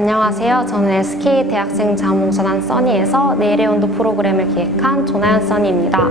안녕하세요. 저는 SK 대학생 자문전환 써니에서 내일의 온도 프로그램을 기획한 조나연 써니입니다.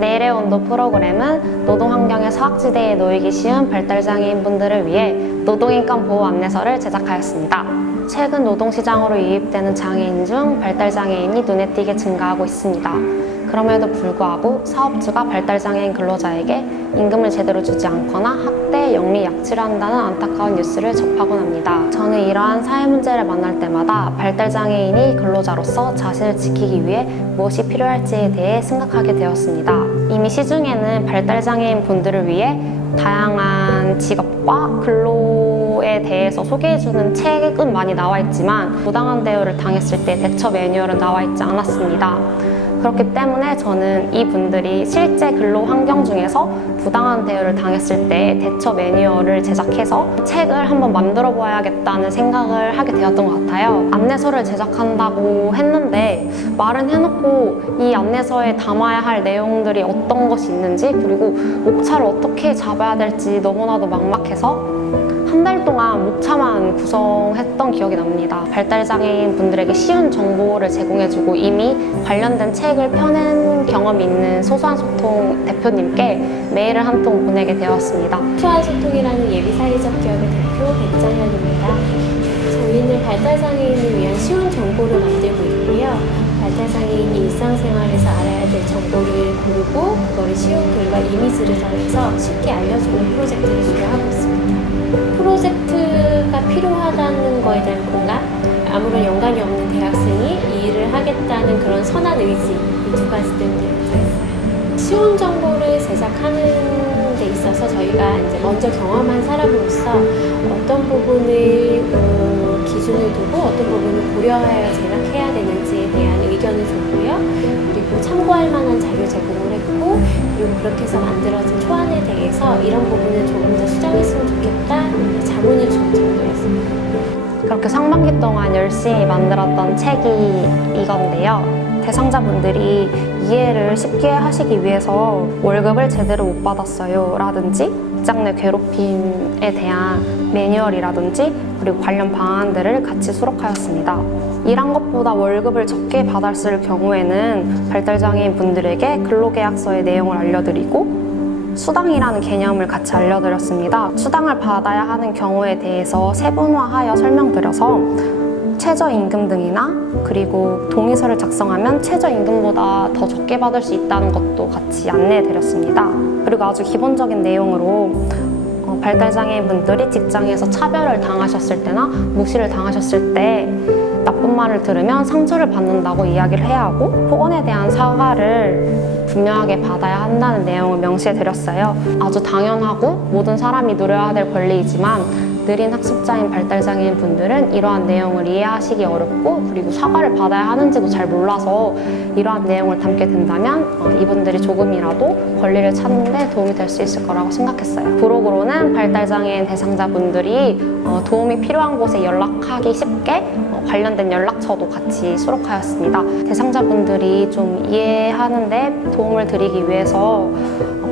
내일의 온도 프로그램은 노동 환경의 사각지대에 놓이기 쉬운 발달장애인분들을 위해 노동인권 보호 안내서를 제작하였습니다. 최근 노동시장으로 유입되는 장애인 중 발달장애인이 눈에 띄게 증가하고 있습니다. 그럼에도 불구하고 사업주가 발달장애인 근로자에게 임금을 제대로 주지 않거나 학대, 영리, 약치를 한다는 안타까운 뉴스를 접하곤 합니다. 저는 이러한 사회 문제를 만날 때마다 발달장애인이 근로자로서 자신을 지키기 위해 무엇이 필요할지에 대해 생각하게 되었습니다. 이미 시중에는 발달장애인 분들을 위해 다양한 직업과 근로에 대해서 소개해주는 책은 많이 나와 있지만 부당한 대우를 당했을 때 대처 매뉴얼은 나와 있지 않았습니다. 그렇기 때문에 저는 이분들이 실제 근로 환경 중에서 부당한 대우를 당했을 때 대처 매뉴얼을 제작해서 책을 한번 만들어 봐야겠다는 생각을 하게 되었던 것 같아요. 안내서를 제작한다고 했는데 말은 해놓고 이 안내서에 담아야 할 내용들이 어떤 것이 있는지 그리고 목차를 어떻게 잡아야 될지 너무나도 막막해서 한 달 동안 목차만 구성했던 기억이 납니다. 발달장애인 분들에게 쉬운 정보를 제공해주고 이미 관련된 책을 펴낸 경험이 있는 소소한 소통 대표님께 메일을 한 통 보내게 되었습니다. 소소한 소통이라는 예비 사회적 기업의 대표 백장현입니다. 저희는 발달장애인을 위한 쉬운 정보를 만들고 있고요. 발달장애인이 일상생활에서 알아야 될 정보를 고르고 그거를 쉬운 글과 이미지를 더해서 쉽게 알려주는 프로젝트를 주도하고 있습니다. 프로젝트가 필요하다는 거에 대한 공감, 아무런 연관이 없는 대학생이 이 일을 하겠다는 그런 선한 의지, 이 두 가지 때문에 들어있어요. 쉬운 정보를 제작하는 데 있어서 저희가 이제 먼저 경험한 사람으로서 어떤 부분을 어, 기준을 두고 어떤 부분을 고려하여 제작해야 되는지에 대한 참고할 만한 자료 제공을 했고, 그리고 그렇게 해서 만들어진 초안에 대해서 이런 부분을 조금 더 수정했으면 좋겠다 자문을 준 정도였습니다. 그렇게 상반기 동안 열심히 만들었던 책이 이건데요. 대상자분들이 이해를 쉽게 하시기 위해서 월급을 제대로 못 받았어요. 라든지 직장 내 괴롭힘에 대한 매뉴얼이라든지 그리고 관련 방안들을 같이 수록하였습니다. 일한 것보다 월급을 적게 받았을 경우에는 발달장애인 분들에게 근로계약서의 내용을 알려드리고 수당이라는 개념을 같이 알려드렸습니다. 수당을 받아야 하는 경우에 대해서 세분화하여 설명드려서 최저임금 등이나 그리고 동의서를 작성하면 최저임금보다 더 적게 받을 수 있다는 것도 같이 안내해드렸습니다. 그리고 아주 기본적인 내용으로 어, 발달장애인 분들이 직장에서 차별을 당하셨을 때나 무시를 당하셨을 때 나쁜 말을 들으면 상처를 받는다고 이야기를 해야 하고 폭언에 대한 사과를 분명하게 받아야 한다는 내용을 명시해 드렸어요. 아주 당연하고 모든 사람이 누려야 될 권리이지만 느린 학습자인 발달장애인 분들은 이러한 내용을 이해하시기 어렵고 그리고 사과를 받아야 하는지도 잘 몰라서 이러한 내용을 담게 된다면 어, 이분들이 조금이라도 권리를 찾는데 도움이 될 수 있을 거라고 생각했어요. 부록으로는 발달장애인 대상자분들이 어, 도움이 필요한 곳에 연락하기 쉽게 어, 관련된 연락처도 같이 수록하였습니다. 대상자분들이 좀 이해하는데 도움을 드리기 위해서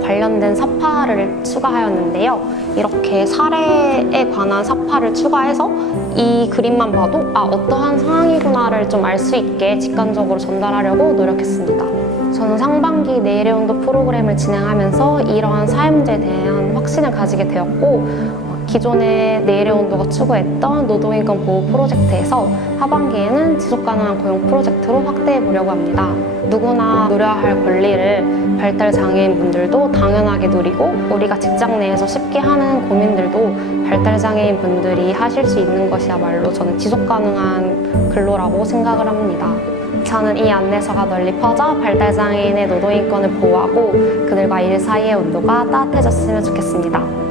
관련된 사파를 추가하였는데요. 이렇게 사례에 관한 사파를 추가해서 이 그림만 봐도 아 어떠한 상황이구나를 좀 알 수 있게 직관적으로 전달하려고 노력했습니다. 저는 상반기 내일의 온도 프로그램을 진행하면서 이러한 사회 문제에 대한 확신을 가지게 되었고 어, 기존의 내일의 온도가 추구했던 노동인권 보호 프로젝트에서 하반기에는 지속가능한 고용 프로젝트로 확대해 보려고 합니다. 누구나 누려야 할 권리를 발달 장애인 분들도 당연하게 누리고 우리가 직장 내에서 쉽게 하는 고민들도 발달 장애인 분들이 하실 수 있는 것이야말로 저는 지속 가능한 근로라고 생각을 합니다. 저는 이 안내서가 널리 퍼져 발달 장애인의 노동 인권을 보호하고 그들과 일 사이의 온도가 따뜻해졌으면 좋겠습니다.